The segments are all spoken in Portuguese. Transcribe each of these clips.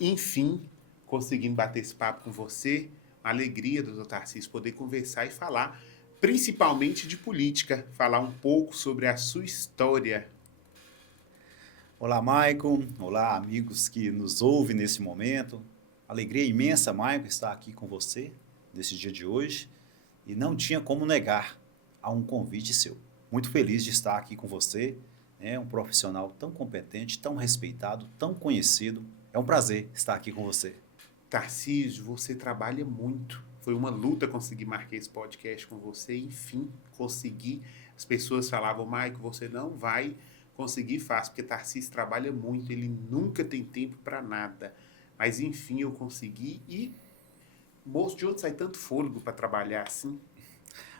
enfim, conseguindo bater esse papo com você. Uma alegria, doutor Tarcísio, poder conversar e falar principalmente de política, falar um pouco sobre a sua história. Olá, Maicon. Olá, amigos que nos ouvem nesse momento. Alegria imensa, Maicon, estar aqui com você nesse dia de hoje. E não tinha como negar a um convite seu. Muito feliz de estar aqui com você. É um profissional tão competente, tão respeitado, tão conhecido. É um prazer estar aqui com você. Tarcísio, você trabalha muito. Foi uma luta conseguir marcar esse podcast com você. Enfim, consegui. As pessoas falavam, Maico, você não vai conseguir fácil, porque Tarcísio trabalha muito, ele nunca tem tempo para nada. Mas enfim, eu consegui e moço de onde sai tanto fôlego para trabalhar assim?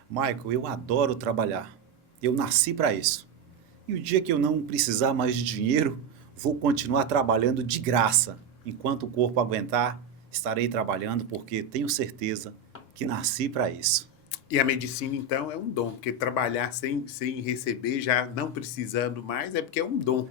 Maicon, eu adoro trabalhar. Eu nasci para isso. E o dia que eu não precisar mais de dinheiro, vou continuar trabalhando de graça. Enquanto o corpo aguentar, estarei trabalhando porque tenho certeza que nasci para isso. E a medicina, então, é um dom, porque trabalhar sem receber, já não precisando mais, é porque é um dom.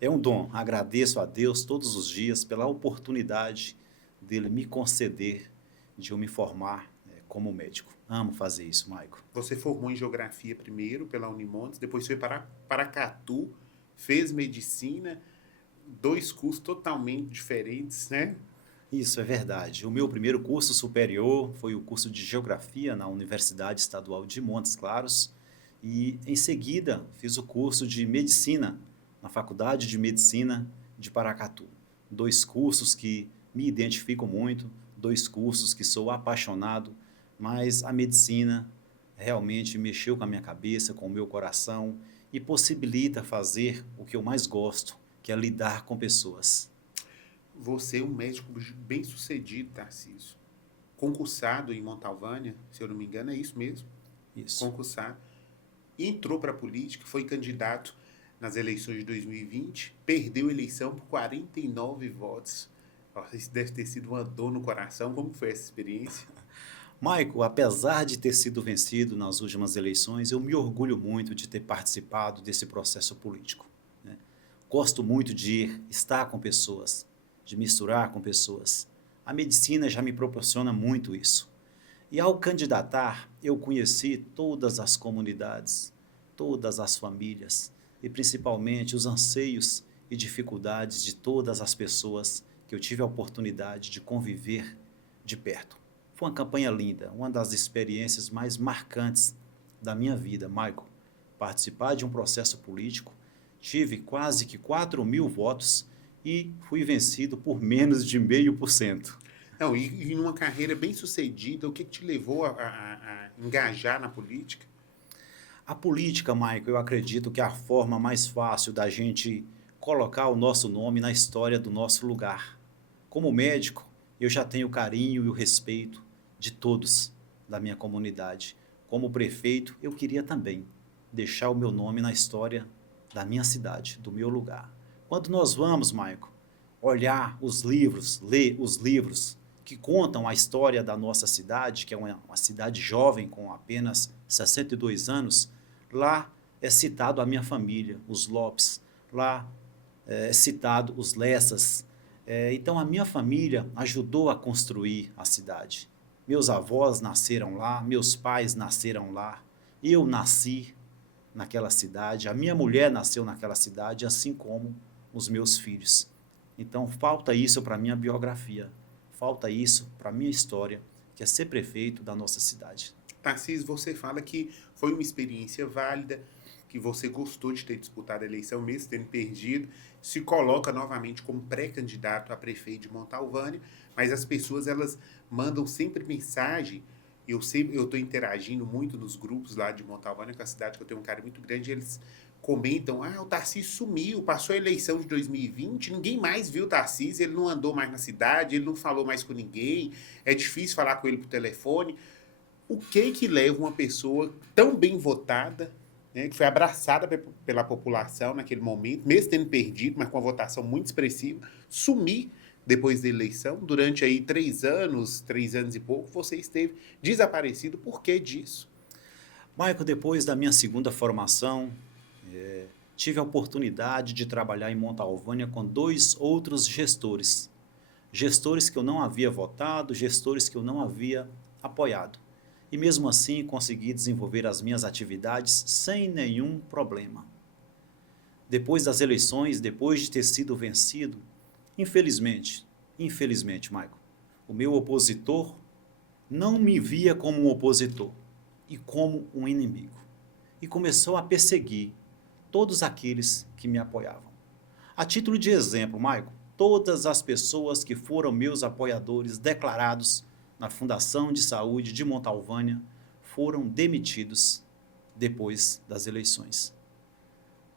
É um dom. Agradeço a Deus todos os dias pela oportunidade dele me conceder de eu me formar como médico. Amo fazer isso, Maico. Você formou em geografia primeiro pela Unimontes, depois foi para Paracatu, fez medicina, dois cursos totalmente diferentes, né? Isso é verdade. O meu primeiro curso superior foi o curso de Geografia na Universidade Estadual de Montes Claros e, em seguida, fiz o curso de Medicina na Faculdade de Medicina de Paracatu. Dois cursos que me identifico muito, dois cursos que sou apaixonado, mas a medicina realmente mexeu com a minha cabeça, com o meu coração e possibilita fazer o que eu mais gosto, que é lidar com pessoas. Você é um médico bem sucedido, Tarcísio. Concursado em Montalvânia, se eu não me engano, é isso mesmo. Isso. Concursado. Entrou para a política, foi candidato nas eleições de 2020, perdeu a eleição por 49 votos. Nossa, isso deve ter sido uma dor no coração. Como foi essa experiência? Maico, apesar de ter sido vencido nas últimas eleições, eu me orgulho muito de ter participado desse processo político, né? Gosto muito de estar com pessoas, de misturar com pessoas. A medicina já me proporciona muito isso. E ao candidatar, eu conheci todas as comunidades, todas as famílias e principalmente os anseios e dificuldades de todas as pessoas que eu tive a oportunidade de conviver de perto. Foi uma campanha linda, uma das experiências mais marcantes da minha vida, Michael. Participar de um processo político, tive quase que 4.000 votos e fui vencido por menos de 0,5%. Não, e numa carreira bem sucedida, o que te levou a engajar na política? A política, Michael, eu acredito que é a forma mais fácil da gente colocar o nosso nome na história do nosso lugar. Como médico, eu já tenho o carinho e o respeito de todos da minha comunidade. Como prefeito, eu queria também deixar o meu nome na história da minha cidade, do meu lugar. Quando nós vamos, Michael, olhar os livros, ler os livros que contam a história da nossa cidade, que é uma cidade jovem com apenas 62 anos, lá é citado a minha família, os Lopes, lá é citado os Lessas. Então a minha família ajudou a construir a cidade. Meus avós nasceram lá, meus pais nasceram lá, eu nasci naquela cidade, a minha mulher nasceu naquela cidade, assim como os meus filhos. Então falta isso para a minha biografia, falta isso para a minha história, que é ser prefeito da nossa cidade. Tarcísio, você fala que foi uma experiência válida, que você gostou de ter disputado a eleição, mesmo tendo perdido, se coloca novamente como pré-candidato a prefeito de Montalvânia, mas as pessoas elas mandam sempre mensagem. Eu estou interagindo muito nos grupos lá de Montalvânia, que é a cidade que eu tenho um carinho muito grande, e eles comentam, o Tarcísio sumiu, passou a eleição de 2020, ninguém mais viu o Tarcísio, ele não andou mais na cidade, ele não falou mais com ninguém, é difícil falar com ele por telefone. O que leva uma pessoa tão bem votada, né, que foi abraçada pela população naquele momento, mesmo tendo perdido, mas com uma votação muito expressiva, sumir depois da eleição? Durante aí 3 anos e pouco, você esteve desaparecido. Por que disso? Maico, depois da minha segunda formação, tive a oportunidade de trabalhar em Montalvânia com dois outros gestores. gestores que eu não havia votado, gestores que eu não havia apoiado. E mesmo assim consegui desenvolver as minhas atividades sem nenhum problema. Depois das eleições, depois de ter sido vencido, infelizmente, Michael, o meu opositor não me via como um opositor e como um inimigo. E começou a perseguir todos aqueles que me apoiavam. A título de exemplo, Michael, todas as pessoas que foram meus apoiadores declarados na Fundação de Saúde de Montalvânia foram demitidos depois das eleições.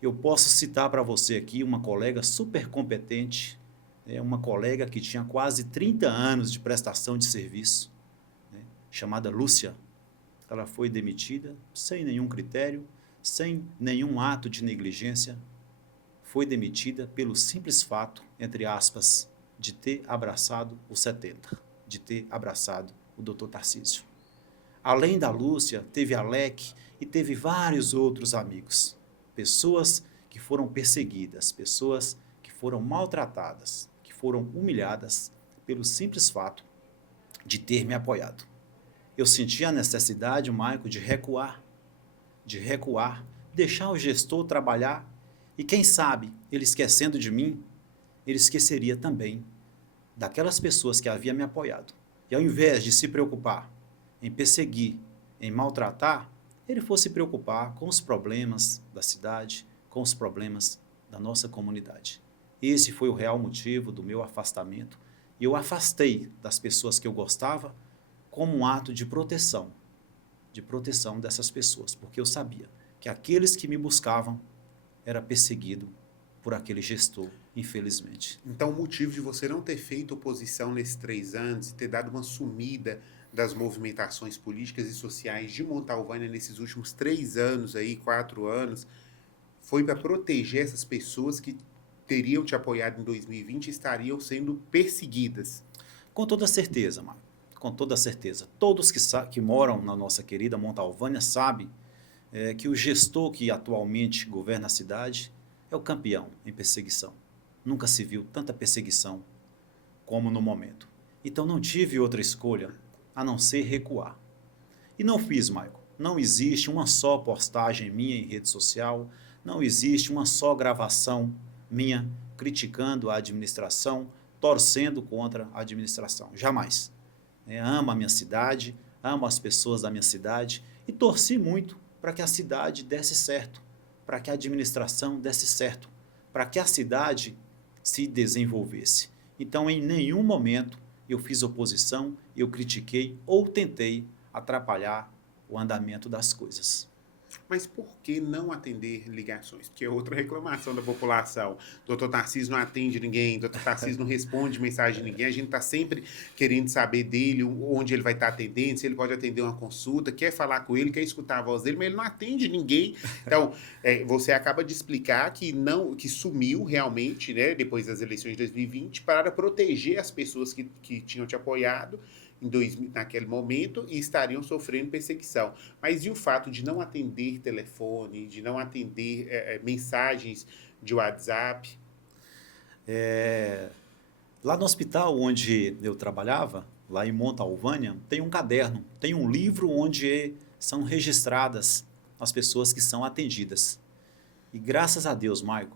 Eu posso citar para você aqui uma colega super competente, uma colega que tinha quase 30 anos de prestação de serviço, chamada Lúcia. Ela foi demitida sem nenhum critério, sem nenhum ato de negligência. Foi demitida pelo simples fato, entre aspas, de ter abraçado o 70, de ter abraçado o Dr. Tarcísio. Além da Lúcia, teve a Leque e teve vários outros amigos. Pessoas que foram perseguidas, pessoas que foram maltratadas, que foram humilhadas pelo simples fato de ter me apoiado. Eu senti a necessidade, Michael, de recuar, deixar o gestor trabalhar e quem sabe, ele esquecendo de mim, ele esqueceria também daquelas pessoas que haviam me apoiado. E ao invés de se preocupar em perseguir, em maltratar, ele fosse se preocupar com os problemas da cidade, com os problemas da nossa comunidade. Esse foi o real motivo do meu afastamento. E eu afastei das pessoas que eu gostava como um ato de proteção dessas pessoas, porque eu sabia que aqueles que me buscavam era perseguido por aquele gestor, infelizmente. Então, o motivo de você não ter feito oposição nesses 3 anos e ter dado uma sumida das movimentações políticas e sociais de Montalvânia nesses últimos 3 anos, 4 anos, foi para proteger essas pessoas que teriam te apoiado em 2020 e estariam sendo perseguidas. Com toda certeza, Marco. Com toda certeza. Todos que moram na nossa querida Montalvânia sabem que o gestor que atualmente governa a cidade é o campeão em perseguição. Nunca se viu tanta perseguição como no momento. Então não tive outra escolha a não ser recuar. E não fiz, Michael. Não existe uma só postagem minha em rede social, não existe uma só gravação minha criticando a administração, torcendo contra a administração. Jamais. Amo a minha cidade, amo as pessoas da minha cidade e torci muito para que a cidade desse certo, para que a administração desse certo, para que a cidade se desenvolvesse. Então, em nenhum momento eu fiz oposição, eu critiquei ou tentei atrapalhar o andamento das coisas. Mas por que não atender ligações? Porque é outra reclamação da população. Doutor Tarcísio não atende ninguém, doutor Tarcísio não responde mensagem de ninguém. A gente está sempre querendo saber dele, onde ele vai estar atendendo, se ele pode atender uma consulta, quer falar com ele, quer escutar a voz dele, mas ele não atende ninguém. Então, você acaba de explicar que sumiu realmente, né, depois das eleições de 2020, para proteger as pessoas que tinham te apoiado naquele momento e estariam sofrendo perseguição. Mas e o fato de não atender telefone, de não atender mensagens de WhatsApp? Lá no hospital onde eu trabalhava, lá em Montalvânia, tem um caderno, tem um livro onde são registradas as pessoas que são atendidas. E graças a Deus, Maico,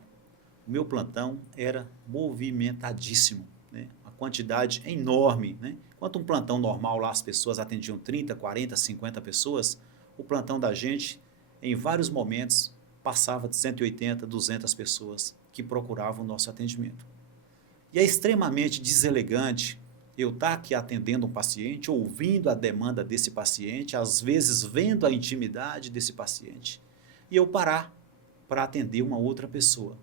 o meu plantão era movimentadíssimo, né? A quantidade é enorme, né? Enquanto um plantão normal lá as pessoas atendiam 30, 40, 50 pessoas, o plantão da gente, em vários momentos, passava de 180, 200 pessoas que procuravam o nosso atendimento. E é extremamente deselegante eu estar aqui atendendo um paciente, ouvindo a demanda desse paciente, às vezes vendo a intimidade desse paciente, e eu parar para atender uma outra pessoa.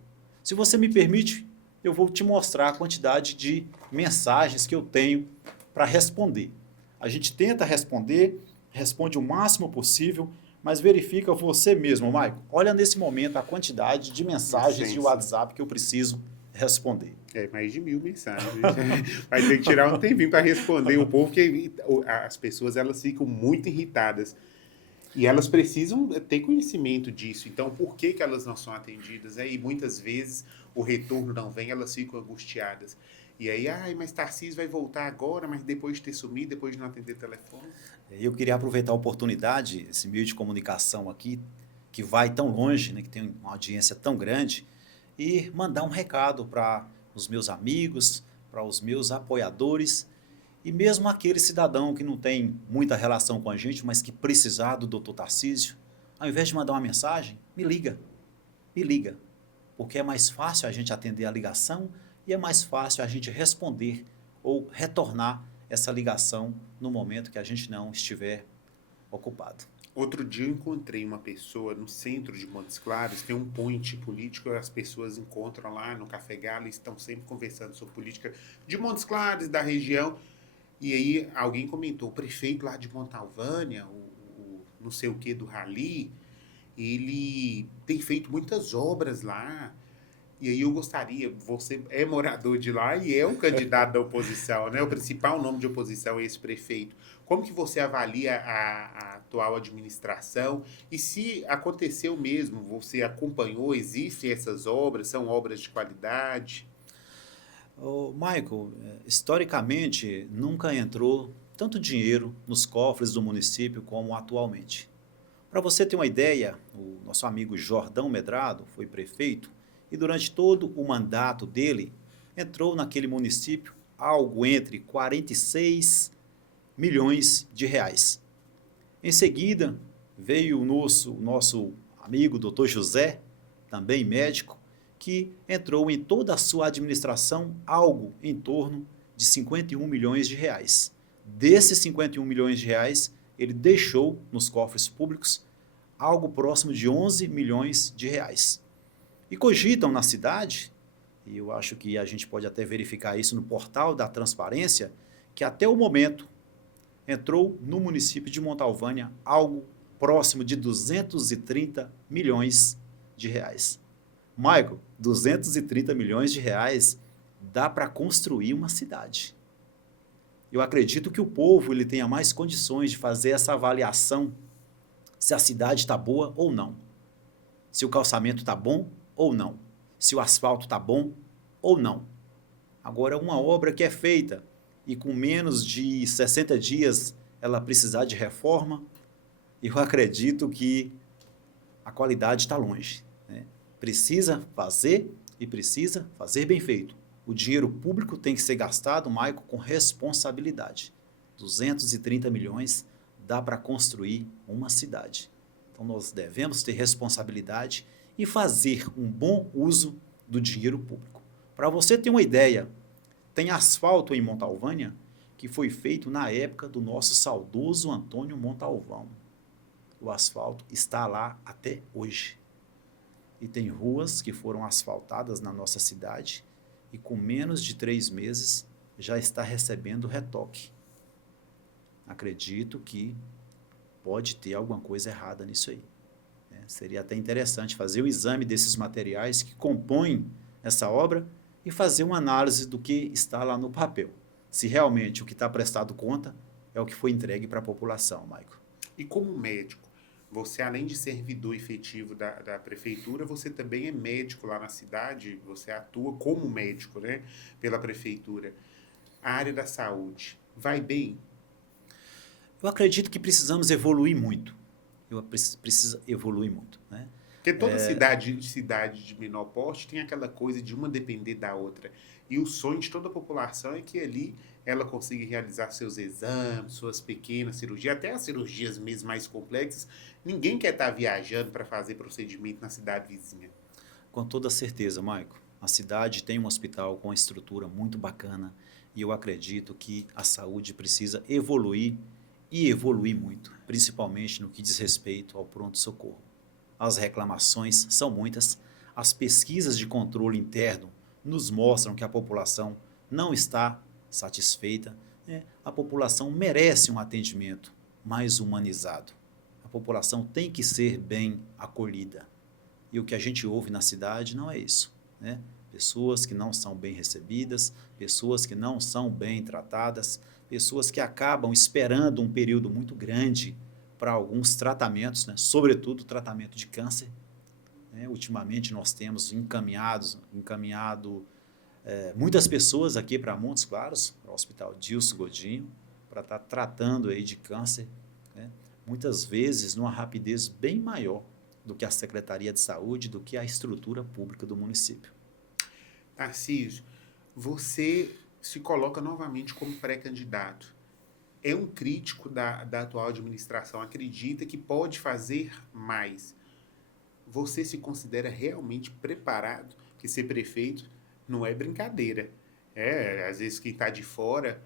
Se você me permite, eu vou te mostrar a quantidade de mensagens que eu tenho para responder. A gente tenta responder, responde o máximo possível, mas verifica você mesmo, Maico. Olha nesse momento a quantidade de mensagens de WhatsApp que eu preciso responder. Mais de 1000 mensagens. Vai ter que tirar um tempinho para responder o povo, porque as pessoas elas ficam muito irritadas. E elas precisam ter conhecimento disso. Então, por que elas não são atendidas? E muitas vezes o retorno não vem, elas ficam angustiadas. E aí, ai, mas Tarcísio vai voltar agora, mas depois de ter sumido, depois de não atender telefone. Eu queria aproveitar a oportunidade, esse meio de comunicação aqui, que vai tão longe, né, que tem uma audiência tão grande, e mandar um recado para os meus amigos, para os meus apoiadores, e mesmo aquele cidadão que não tem muita relação com a gente, mas que precisar do Dr. Tarcísio, ao invés de mandar uma mensagem, me liga, porque é mais fácil a gente atender a ligação e é mais fácil a gente responder ou retornar essa ligação no momento que a gente não estiver ocupado. Outro dia eu encontrei uma pessoa no centro de Montes Claros, tem um point político, as pessoas encontram lá no Café Galo e estão sempre conversando sobre política de Montes Claros, da região. E aí alguém comentou, o prefeito lá de Montalvânia, o não sei o que do Rally, ele tem feito muitas obras lá. E aí eu gostaria, você é morador de lá e é um candidato da oposição, né? O principal nome de oposição é esse prefeito. Como que você avalia a atual administração? E se aconteceu mesmo, você acompanhou, existem essas obras, são obras de qualidade? Michael, historicamente nunca entrou tanto dinheiro nos cofres do município como atualmente. Para você ter uma ideia, o nosso amigo Jordão Medrado foi prefeito e durante todo o mandato dele entrou naquele município algo entre 46 milhões de reais. Em seguida, veio o nosso amigo Dr. José, também médico, que entrou em toda a sua administração algo em torno de 51 milhões de reais. Desses 51 milhões de reais, ele deixou nos cofres públicos algo próximo de 11 milhões de reais. E cogitam na cidade, e eu acho que a gente pode até verificar isso no portal da transparência, que até o momento entrou no município de Montalvânia algo próximo de 230 milhões de reais. Michael, 230 milhões de reais dá para construir uma cidade. Eu acredito que o povo ele tenha mais condições de fazer essa avaliação se a cidade está boa ou não, se o calçamento está bom ou não, se o asfalto está bom ou não. Agora, uma obra que é feita e com menos de 60 dias ela precisar de reforma, eu acredito que a qualidade está longe, né? Precisa fazer e precisa fazer bem feito. O dinheiro público tem que ser gastado, Maico, com responsabilidade. 230 milhões dá para construir uma cidade. Então nós devemos ter responsabilidade e fazer um bom uso do dinheiro público. Para você ter uma ideia, tem asfalto em Montalvânia que foi feito na época do nosso saudoso Antônio Montalvão. O asfalto está lá até hoje. E tem ruas que foram asfaltadas na nossa cidade e com menos de 3 meses já está recebendo retoque. Acredito que pode ter alguma coisa errada nisso aí. Seria até interessante fazer o exame desses materiais que compõem essa obra e fazer uma análise do que está lá no papel. Se realmente o que está prestado conta é o que foi entregue para a população, Maico. E como médico, você além de servidor efetivo da prefeitura, você também é médico lá na cidade, você atua como médico, né, pela prefeitura. A área da saúde vai bem? Eu acredito que precisamos evoluir muito. Precisa evoluir muito, né? Porque toda cidade de menor porte tem aquela coisa de uma depender da outra. E o sonho de toda a população é que ali ela consiga realizar seus exames, suas pequenas cirurgias, até as cirurgias mesmo mais complexas. Ninguém quer estar viajando para fazer procedimento na cidade vizinha. Com toda certeza, Maico. A cidade tem um hospital com uma estrutura muito bacana e eu acredito que a saúde precisa evoluir e evoluir muito, principalmente no que diz respeito ao pronto-socorro. As reclamações são muitas, as pesquisas de controle interno nos mostram que a população não está satisfeita, né? A população merece um atendimento mais humanizado. A população tem que ser bem acolhida. E o que a gente ouve na cidade não é isso, né? Pessoas que não são bem recebidas, pessoas que não são bem tratadas, pessoas que acabam esperando um período muito grande para alguns tratamentos, né? Sobretudo tratamento de câncer. Ultimamente nós temos encaminhado muitas pessoas aqui para Montes Claros, para o Hospital Dilson Godinho, para estar tratando aí de câncer, né? Muitas vezes numa rapidez bem maior do que a Secretaria de Saúde, do que a estrutura pública do município. Tarcísio, você se coloca novamente como pré-candidato. É um crítico da atual administração, acredita que pode fazer mais. Você se considera realmente preparado? Porque ser prefeito não é brincadeira. Às vezes quem está de fora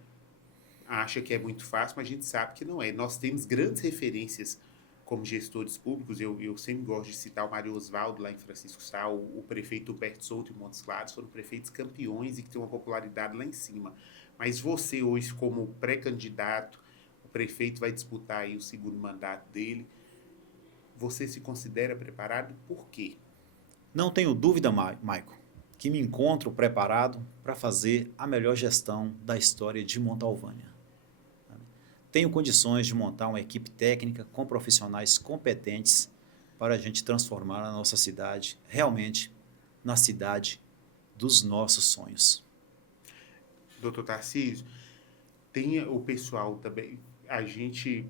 acha que é muito fácil, mas a gente sabe que não é. Nós temos grandes referências como gestores públicos. Eu sempre gosto de citar o Mário Osvaldo lá em Francisco Sá, o prefeito Humberto Souto em Montes Claros, foram prefeitos campeões e que têm uma popularidade lá em cima. Mas você hoje, como pré-candidato, o prefeito vai disputar aí o segundo mandato dele, você se considera preparado? Por quê? Não tenho dúvida, Maico, que me encontro preparado para fazer a melhor gestão da história de Montalvânia. Tenho condições de montar uma equipe técnica com profissionais competentes para a gente transformar a nossa cidade realmente na cidade dos nossos sonhos. Doutor Tarcísio, tem o pessoal também, a gente,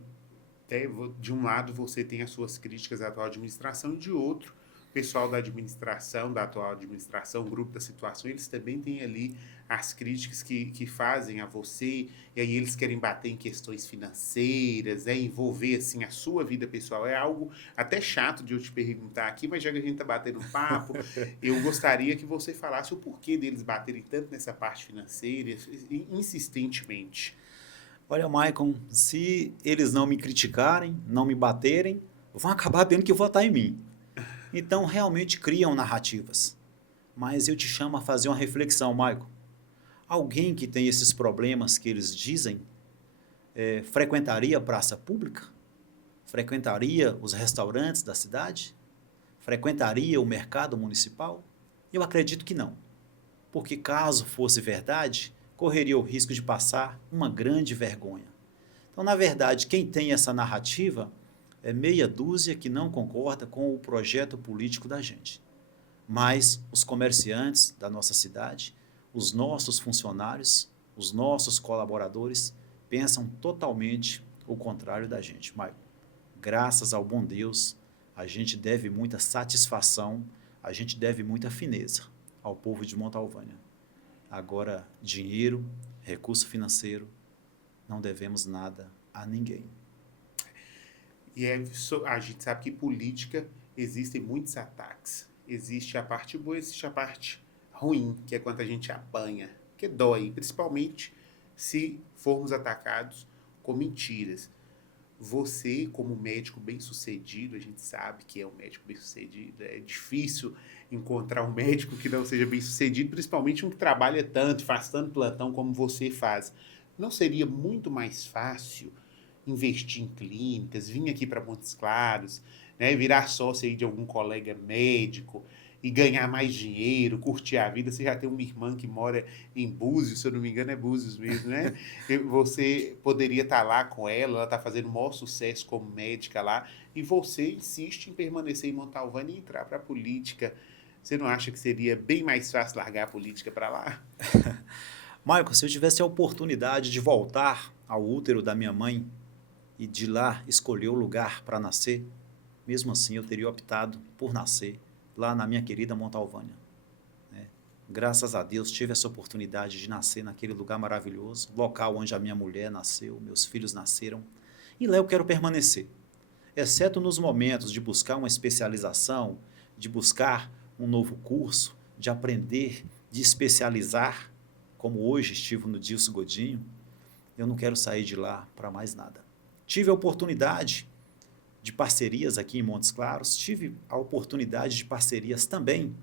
de um lado você tem as suas críticas à atual administração e de outro, o pessoal da administração, da atual administração, o grupo da situação, eles também têm ali as críticas que fazem a você, e aí eles querem bater em questões financeiras, envolver assim a sua vida pessoal. É algo até chato de eu te perguntar aqui, mas já que a gente está batendo papo, eu gostaria que você falasse o porquê deles baterem tanto nessa parte financeira, insistentemente. Olha, Maicon, se eles não me criticarem, não me baterem, vão acabar tendo que votar em mim. Então, realmente criam narrativas. Mas eu te chamo a fazer uma reflexão, Maicon. Alguém que tem esses problemas que eles dizem, frequentaria a praça pública? Frequentaria os restaurantes da cidade? Frequentaria o mercado municipal? Eu acredito que não. Porque caso fosse verdade, correria o risco de passar uma grande vergonha. Então, na verdade, quem tem essa narrativa é meia dúzia que não concorda com o projeto político da gente. Mas os comerciantes da nossa cidade, os nossos funcionários, os nossos colaboradores pensam totalmente o contrário da gente. Mas, graças ao bom Deus, a gente deve muita satisfação, a gente deve muita fineza ao povo de Montalvânia. Agora, dinheiro, recurso financeiro, não devemos nada a ninguém. E a gente sabe que política existem muitos ataques. Existe a parte boa, existe a parte ruim, que é quando a gente apanha, que dói, principalmente se formos atacados com mentiras. Você, como médico bem-sucedido, a gente sabe que é um médico bem-sucedido, é difícil encontrar um médico que não seja bem-sucedido, principalmente um que trabalha tanto, faz tanto plantão como você faz. Não seria muito mais fácil investir em clínicas, vir aqui para Montes Claros, né, virar sócio aí de algum colega médico e ganhar mais dinheiro, curtir a vida? Você já tem uma irmã que mora em Búzios, se eu não me engano é Búzios mesmo, né? Você poderia estar lá com ela está fazendo o maior sucesso como médica lá, e você insiste em permanecer em Montalvânia e entrar para a política. Você não acha que seria bem mais fácil largar a política para lá? Michael, se eu tivesse a oportunidade de voltar ao útero da minha mãe e de lá escolher o lugar para nascer, mesmo assim eu teria optado por nascer lá na minha querida Montalvânia. Graças a Deus tive essa oportunidade de nascer naquele lugar maravilhoso, local onde a minha mulher nasceu, meus filhos nasceram, e lá eu quero permanecer, exceto nos momentos de buscar uma especialização, de buscar um novo curso, de aprender, de especializar, como hoje estive no Dilson Godinho. Eu não quero sair de lá para mais nada. Tive a oportunidade de parcerias aqui em Montes Claros, tive a oportunidade de parcerias também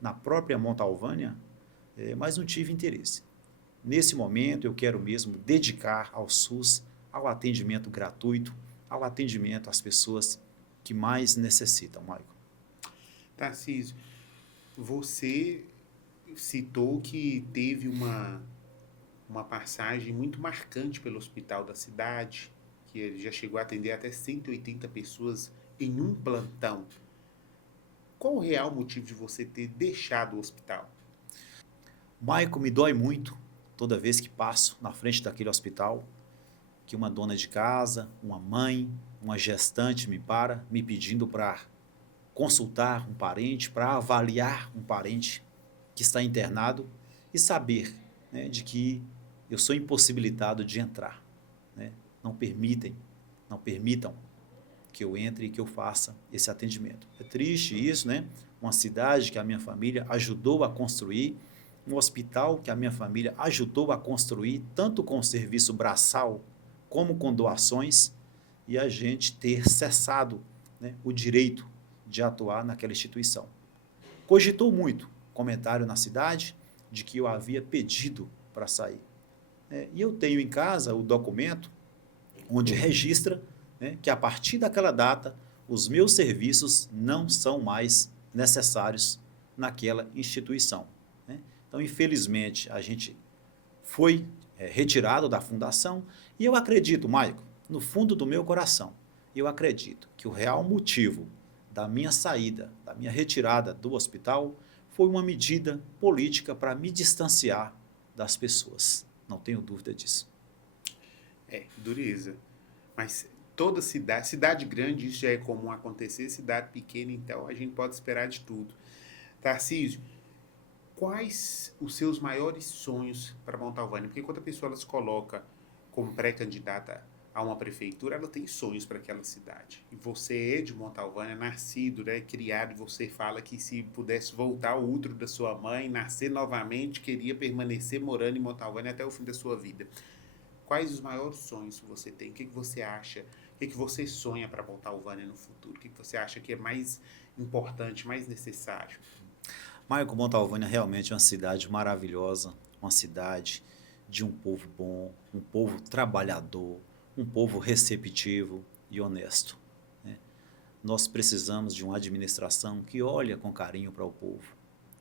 na própria Montalvânia, mas não tive interesse. Nesse momento eu quero mesmo dedicar ao SUS, ao atendimento gratuito, ao atendimento às pessoas que mais necessitam, Maicon. Tarcísio, você citou que teve uma passagem muito marcante pelo hospital da cidade, que ele já chegou a atender até 180 pessoas em um plantão. Qual o real motivo de você ter deixado o hospital? Maico, me dói muito toda vez que passo na frente daquele hospital, que uma dona de casa, uma mãe, uma gestante me para, me pedindo para consultar um parente, para avaliar um parente que está internado e saber, né, de que eu sou impossibilitado de entrar, né? Não permitem, não permitam que eu entre e que eu faça esse atendimento. É triste isso, né? Uma cidade que a minha família ajudou a construir, um hospital que a minha família ajudou a construir, tanto com serviço braçal como com doações, e a gente ter cessado, né, o direito de atuar naquela instituição. Cogitou muito comentário na cidade de que eu havia pedido para sair. E eu tenho em casa o documento onde registra, né, que a partir daquela data os meus serviços não são mais necessários naquela instituição, né? Então, infelizmente, a gente foi retirado da fundação e eu acredito, Maico, no fundo do meu coração, eu acredito que o real motivo da minha saída, da minha retirada do hospital, foi uma medida política para me distanciar das pessoas. Não tenho dúvida disso. Dureza. Mas toda cidade grande, isso já é comum acontecer, cidade pequena, então a gente pode esperar de tudo. Tarcísio, quais os seus maiores sonhos para Montalvânia? Porque quando a pessoa ela se coloca como pré-candidata a uma prefeitura, ela tem sonhos para aquela cidade. E você é de Montalvânia, nascido, né, criado, e você fala que se pudesse voltar ao útero da sua mãe, nascer novamente, queria permanecer morando em Montalvânia até o fim da sua vida. Quais os maiores sonhos que você tem? O que você acha? O que você sonha para Montalvânia no futuro? O que você acha que é mais importante, mais necessário? Maico, Montalvânia realmente é uma cidade maravilhosa, uma cidade de um povo bom, um povo trabalhador, um povo receptivo e honesto, né? Nós precisamos de uma administração que olha com carinho para o povo,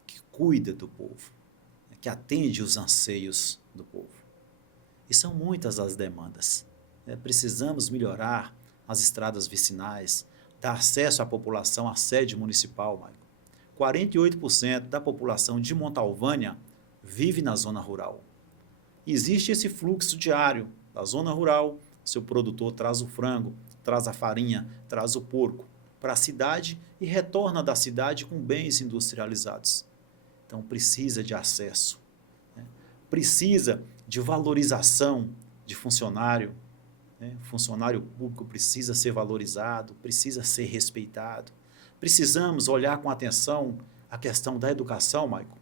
que cuida do povo, né, que atende os anseios do povo. E são muitas as demandas, né? Precisamos melhorar as estradas vicinais, dar acesso à população à sede municipal, Maico. 48% da população de Montalvânia vive na zona rural. Existe esse fluxo diário da zona rural, seu produtor traz o frango, traz a farinha, traz o porco para a cidade e retorna da cidade com bens industrializados. Então precisa de acesso, né? Precisa de valorização de funcionário, né? Funcionário público precisa ser valorizado, precisa ser respeitado. Precisamos olhar com atenção a questão da educação, Maico.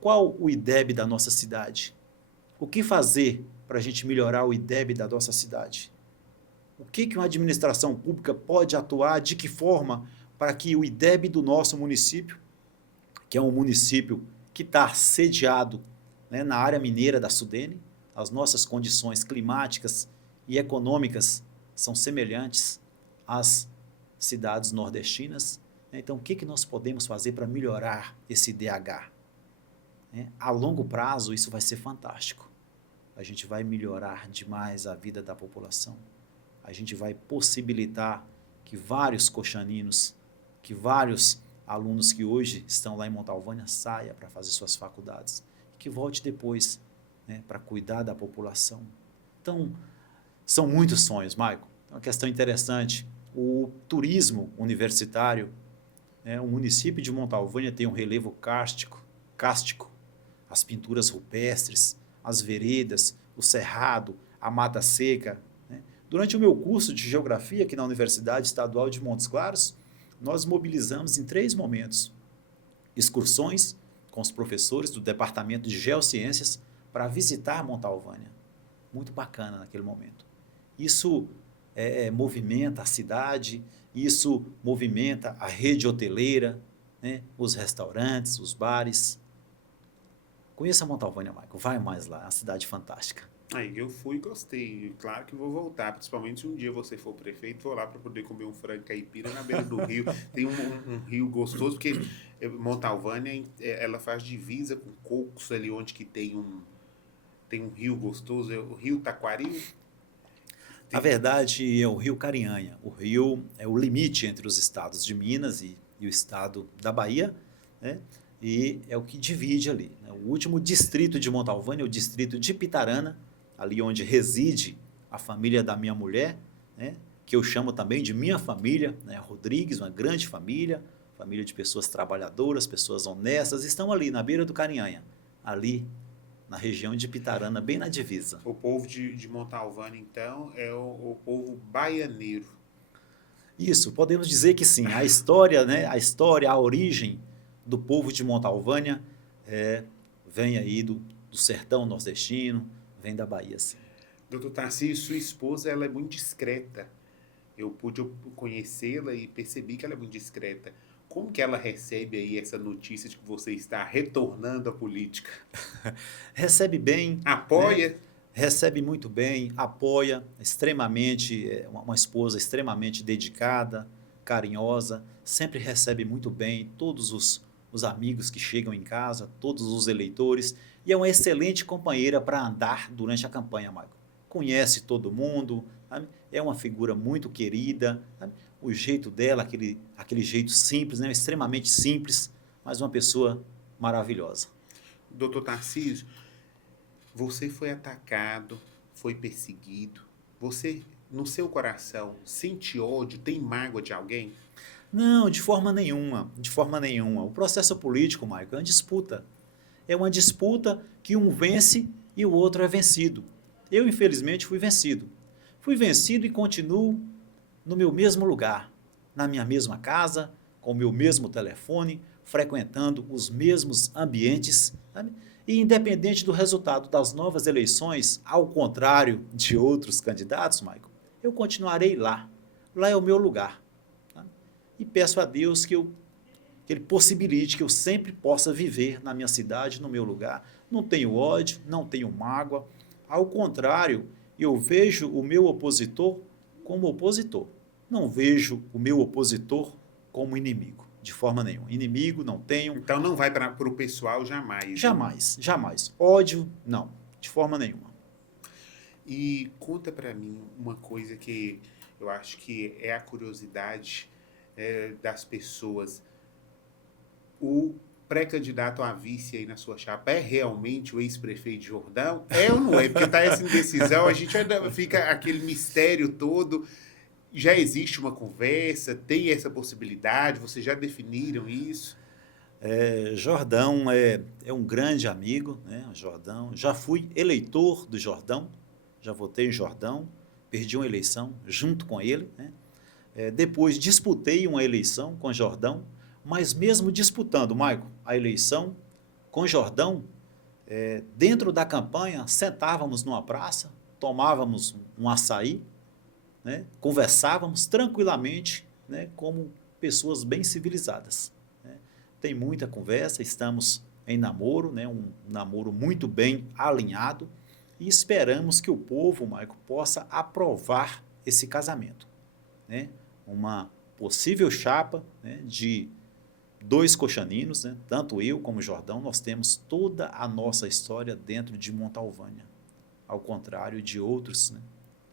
Qual o IDEB da nossa cidade? O que fazer para a gente melhorar o IDEB da nossa cidade? O que uma administração pública pode atuar, de que forma, para que o IDEB do nosso município, que é um município que está sediado, né, na área mineira da Sudene, as nossas condições climáticas e econômicas são semelhantes às cidades nordestinas, né? Então, o que nós podemos fazer para melhorar esse IDH? A longo prazo, isso vai ser fantástico. A gente vai melhorar demais a vida da população. A gente vai possibilitar que vários coxaninos, que vários alunos que hoje estão lá em Montalvânia saiam para fazer suas faculdades, que volte depois, né, para cuidar da população. Então, são muitos sonhos, Maico. Uma questão interessante, o turismo universitário, o município de Montalvânia tem um relevo cástico, as pinturas rupestres, as veredas, o cerrado, a mata seca, né? Durante o meu curso de geografia aqui na Universidade Estadual de Montes Claros, nós mobilizamos em 3 momentos excursões com os professores do Departamento de Geociências para visitar Montalvânia. Muito bacana naquele momento. Isso movimenta a cidade, isso movimenta a rede hoteleira, né? Os restaurantes, os bares. Conheça Montalvânia, Michael. Vai mais lá, é uma cidade fantástica. Aí eu fui e gostei. Claro que vou voltar, principalmente se um dia você for prefeito, vou lá para poder comer um frango caipira na beira do rio. Tem um rio gostoso, porque Montalvânia, ela faz divisa com Cocos, ali onde que tem um rio gostoso, o rio Taquari. Na verdade, é o rio Carinhanha. O rio é o limite entre os estados de Minas e o estado da Bahia, né? e é o que divide ali, né? O último distrito de Montalvânia é o distrito de Pitarana, ali onde reside a família da minha mulher, né? Que eu chamo também de minha família, né? Rodrigues, uma grande família, família de pessoas trabalhadoras, pessoas honestas, estão ali na beira do Carinhanha, ali na região de Pitarana, bem na divisa. O povo de Montalvânia, então, é o povo baianeiro. Isso, podemos dizer que sim. A história, né, a origem do povo de Montalvânia vem aí do sertão nordestino, vem da Bahia, sim. Doutor Tarcísio, sua esposa ela é muito discreta. Eu pude conhecê-la e percebi que ela é muito discreta. Como que ela recebe aí essa notícia de que você está retornando à política? Recebe bem, né? Apoia? Recebe muito bem, apoia extremamente, uma esposa extremamente dedicada, carinhosa, sempre recebe muito bem todos os amigos que chegam em casa, todos os eleitores, e é uma excelente companheira para andar durante a campanha, Michael. Conhece todo mundo, sabe? É uma figura muito querida, sabe? O jeito dela, aquele jeito simples, né? Extremamente simples, mas uma pessoa maravilhosa. Doutor Tarcísio, você foi atacado, foi perseguido. Você, no seu coração, sente ódio, tem mágoa de alguém? Não, de forma nenhuma, de forma nenhuma. O processo político, Michael, é uma disputa. É uma disputa que um vence e o outro é vencido. Eu, infelizmente, fui vencido. Fui vencido e continuo no meu mesmo lugar, na minha mesma casa, com o meu mesmo telefone, frequentando os mesmos ambientes, sabe? E independente do resultado das novas eleições, ao contrário de outros candidatos, Michael, eu continuarei lá. Lá é o meu lugar. Tá? E peço a Deus que Ele possibilite que eu sempre possa viver na minha cidade, no meu lugar. Não tenho ódio, não tenho mágoa. Ao contrário, eu vejo o meu opositor como opositor. Não vejo o meu opositor como inimigo, de forma nenhuma. Inimigo não tenho. Então não vai para o pessoal jamais, né? Jamais, jamais. Ódio, não, de forma nenhuma. E conta para mim uma coisa que eu acho que é a curiosidade das pessoas. O pré-candidato a vice aí na sua chapa é realmente o ex-prefeito de Jordão? É ou não é? Porque tá essa indecisão, a gente ainda fica aquele mistério todo. Já existe uma conversa? Tem essa possibilidade? Vocês já definiram isso? Jordão é um grande amigo, né? Jordão. Já fui eleitor do Jordão, já votei em Jordão, perdi uma eleição junto com ele, né? Depois disputei uma eleição com Jordão, mas mesmo disputando, Maico, a eleição com Jordão, dentro da campanha, sentávamos numa praça, tomávamos um açaí, né? Conversávamos tranquilamente, né? Como pessoas bem civilizadas. Né? Tem muita conversa, estamos em namoro, né? Um namoro muito bem alinhado e esperamos que o povo, Maico, possa aprovar esse casamento. Né? Uma possível chapa, né, de dois coxaninos, né, tanto eu como o Jordão, nós temos toda a nossa história dentro de Montalvânia, ao contrário de outros, né,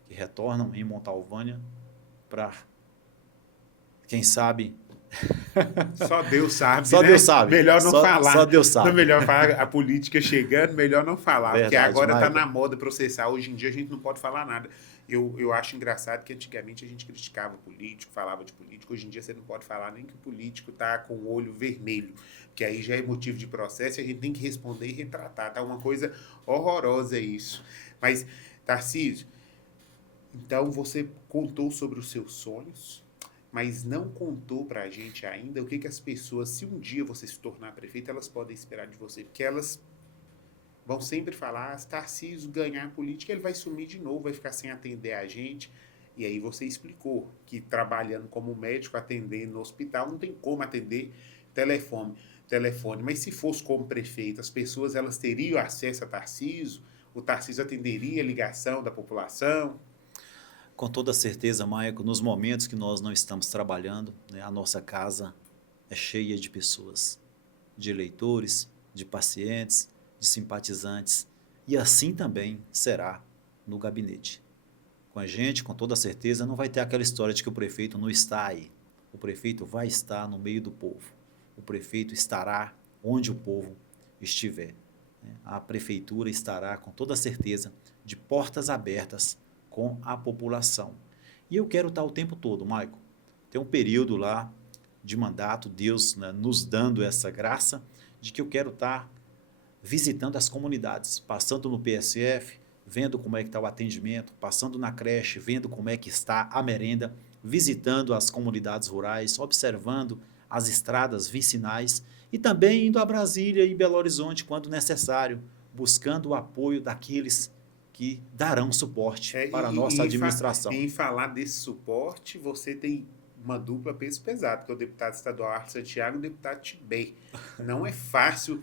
que retornam em Montalvânia para, quem sabe... Só Deus sabe, Só né? Deus sabe. Melhor não falar. Só Deus sabe. Não, melhor falar a política chegando, melhor não falar. Verdade, porque agora está Michael. na moda processar. Hoje em dia a gente não pode falar nada. Eu acho engraçado que antigamente a gente criticava político, falava de político. Hoje em dia você não pode falar nem que o político está com o olho vermelho, que aí já é motivo de processo e a gente tem que responder e retratar. Tá uma coisa horrorosa isso. Mas, Tarcísio, então você contou sobre os seus sonhos, mas não contou pra gente ainda o que as pessoas, se um dia você se tornar prefeito, elas podem esperar de você. Porque elas vão sempre falar, se Tarcísio ganhar a política, ele vai sumir de novo, vai ficar sem atender a gente. E aí você explicou que trabalhando como médico, atendendo no hospital, não tem como atender telefone. Mas se fosse como prefeito, as pessoas elas teriam acesso a Tarcísio, o Tarcísio atenderia a ligação da população. Com toda certeza, Maico, nos momentos que nós não estamos trabalhando, né, a nossa casa é cheia de pessoas, de eleitores, de pacientes, de simpatizantes, e assim também será no gabinete. Com a gente, com toda certeza, não vai ter aquela história de que o prefeito não está aí. O prefeito vai estar no meio do povo. O prefeito estará onde o povo estiver. A prefeitura estará, com toda certeza, de portas abertas com a população. E eu quero estar o tempo todo, Maico. Tem um período lá de mandato, Deus, né, nos dando essa graça de que eu quero estar visitando as comunidades, passando no PSF, vendo como é que está o atendimento, passando na creche, vendo como é que está a merenda, visitando as comunidades rurais, observando as estradas vicinais e também indo a Brasília e Belo Horizonte quando necessário, buscando o apoio daqueles que darão suporte para a nossa administração. Em falar desse suporte, você tem uma dupla peso pesado, que é o deputado estadual Arlen Santiago e o deputado Tibé. Não é fácil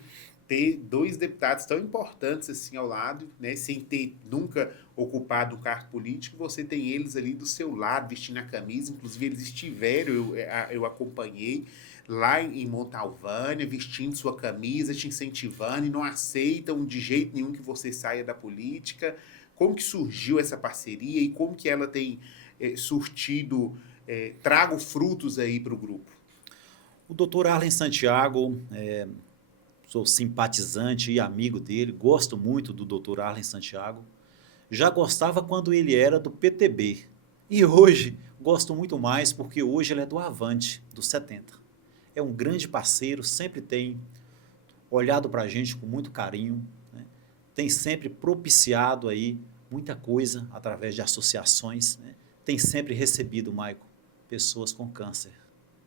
ter dois deputados tão importantes assim ao lado, né, sem ter nunca ocupado um cargo político, você tem eles ali do seu lado, vestindo a camisa, inclusive eles estiveram, eu acompanhei, lá em Montalvânia, vestindo sua camisa, te incentivando e não aceitam de jeito nenhum que você saia da política. Como que surgiu essa parceria e como que ela tem surtido, trago frutos aí para o grupo? O doutor Arlen Santiago, sou simpatizante e amigo dele, gosto muito do doutor Arlen Santiago. Já gostava quando ele era do PTB. E hoje gosto muito mais porque hoje ele é do Avante, do 70. É um grande parceiro, sempre tem olhado para a gente com muito carinho, né? Tem sempre propiciado aí muita coisa através de associações, né? Tem sempre recebido, Maico, pessoas com câncer.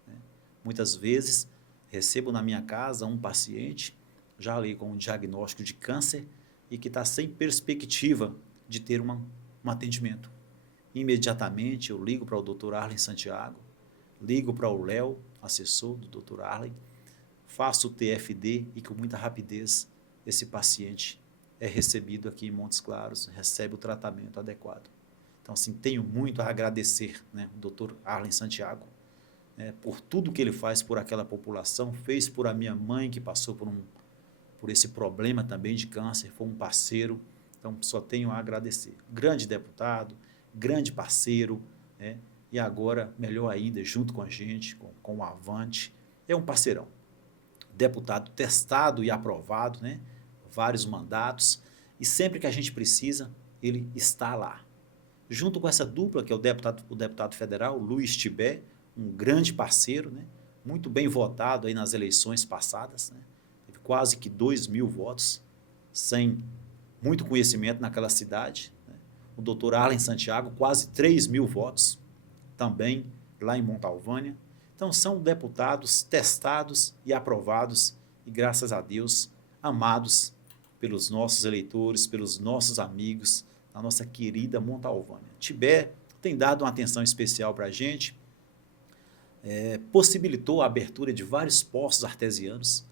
Né? Muitas vezes recebo na minha casa um paciente, já ali com um diagnóstico de câncer e que está sem perspectiva de ter um atendimento. Imediatamente eu ligo para o Dr. Arlen Santiago, ligo para o Léo, assessor do Dr. Arlen, faço o TFD e com muita rapidez esse paciente é recebido aqui em Montes Claros, recebe o tratamento adequado. Então, assim, tenho muito a agradecer, né, o Dr. Arlen Santiago, por tudo que ele faz por aquela população, fez por a minha mãe que passou por esse problema também de câncer, foi um parceiro, então só tenho a agradecer. Grande deputado, grande parceiro, né, e agora, melhor ainda, junto com a gente, com o Avante, é um parceirão. Deputado testado e aprovado, né, vários mandatos, e sempre que a gente precisa, ele está lá. Junto com essa dupla, que é o deputado federal, Luiz Tibé, um grande parceiro, né, muito bem votado aí nas eleições passadas, né, teve quase que 2.000 votos, sem muito conhecimento naquela cidade. Né, o doutor Arlen Santiago, quase 3.000 votos, também lá em Montalvânia. Então, são deputados testados e aprovados, e graças a Deus, amados pelos nossos eleitores, pelos nossos amigos, na nossa querida Montalvânia. Tibé tem dado uma atenção especial para a gente, possibilitou a abertura de vários poços artesianos.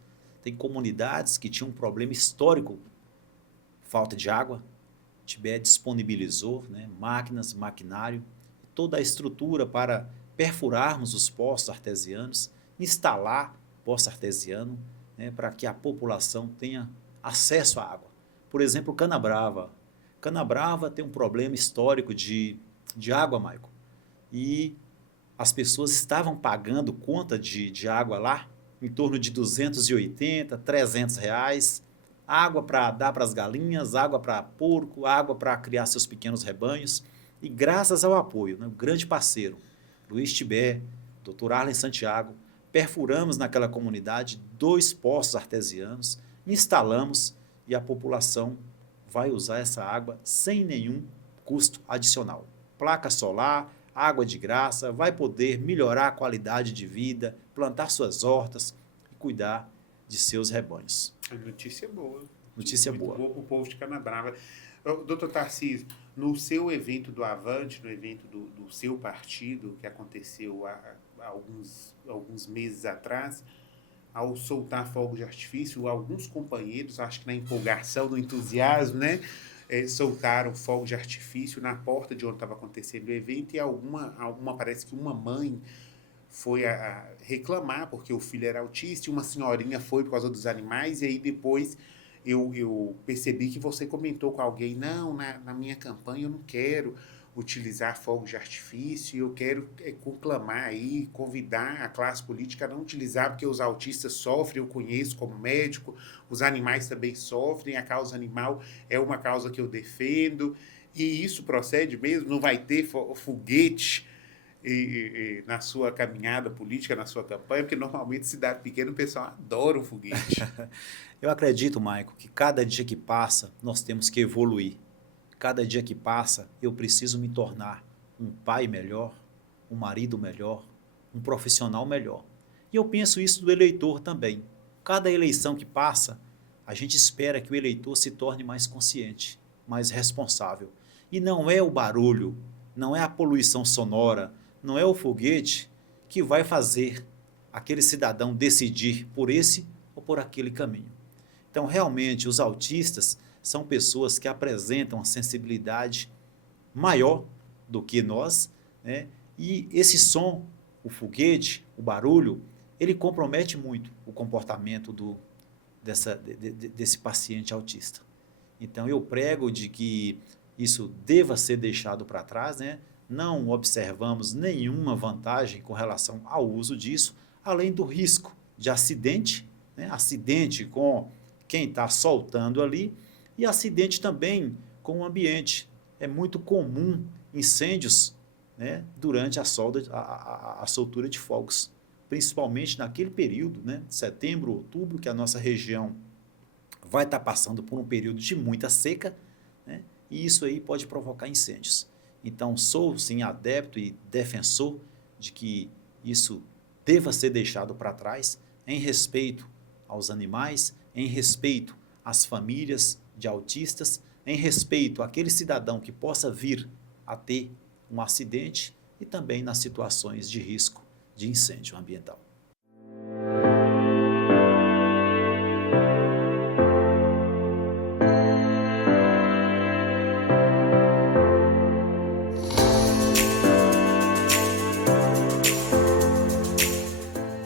Tem comunidades que tinham um problema histórico, falta de água. Tibé disponibilizou, né, máquinas, maquinário, toda a estrutura para perfurarmos os poços artesianos, instalar poço artesiano, né, para que a população tenha acesso à água. Por exemplo, Canabrava. Canabrava tem um problema histórico de água, Maico, e as pessoas estavam pagando conta de água lá, em torno de 280, 300 reais, água para dar para as galinhas, água para porco, água para criar seus pequenos rebanhos, e graças ao apoio, né, o grande parceiro, Luiz Tibé, Dr. Arlen Santiago, perfuramos naquela comunidade 2 poços artesianos, instalamos e a população vai usar essa água sem nenhum custo adicional. Placa solar, água de graça, vai poder melhorar a qualidade de vida, plantar suas hortas e cuidar de seus rebanhos. A notícia é boa. Notícia boa. Para o povo de Canabrava. Doutor Tarcísio, no seu evento do Avante, no evento do seu partido, que aconteceu há alguns meses atrás, ao soltar fogo de artifício, alguns companheiros, acho que na empolgação, no entusiasmo, né, soltaram fogo de artifício na porta de onde estava acontecendo o evento, e parece que uma mãe foi a reclamar porque o filho era autista, e uma senhorinha foi por causa dos animais, e aí depois eu percebi que você comentou com alguém, não, na minha campanha eu não quero utilizar fogos de artifício, e eu quero conclamar aí, convidar a classe política a não utilizar, porque os autistas sofrem, eu conheço como médico, os animais também sofrem, a causa animal é uma causa que eu defendo, e isso procede mesmo, não vai ter foguete na sua caminhada política, na sua campanha, porque normalmente cidade pequena o pessoal adora o foguete. Eu acredito, Maico, que cada dia que passa nós temos que evoluir. Cada dia que passa, eu preciso me tornar um pai melhor, um marido melhor, um profissional melhor. E eu penso isso do eleitor também. Cada eleição que passa, a gente espera que o eleitor se torne mais consciente, mais responsável. E não é o barulho, não é a poluição sonora, não é o foguete que vai fazer aquele cidadão decidir por esse ou por aquele caminho. Então, realmente, os autistas são pessoas que apresentam uma sensibilidade maior do que nós, né? E esse som, o foguete, o barulho, ele compromete muito o comportamento desse paciente autista. Então, eu prego de que isso deva ser deixado para trás, né? Não observamos nenhuma vantagem com relação ao uso disso, além do risco de acidente, né? Acidente com quem está soltando ali, e acidente também com o ambiente. É muito comum incêndios, né, durante a soltura de fogos, principalmente naquele período, né, setembro, outubro, que a nossa região vai estar passando por um período de muita seca, né, e isso aí pode provocar incêndios. Então, sou sim adepto e defensor de que isso deva ser deixado para trás, em respeito aos animais, em respeito às famílias de autistas, em respeito àquele cidadão que possa vir a ter um acidente e também nas situações de risco de incêndio ambiental.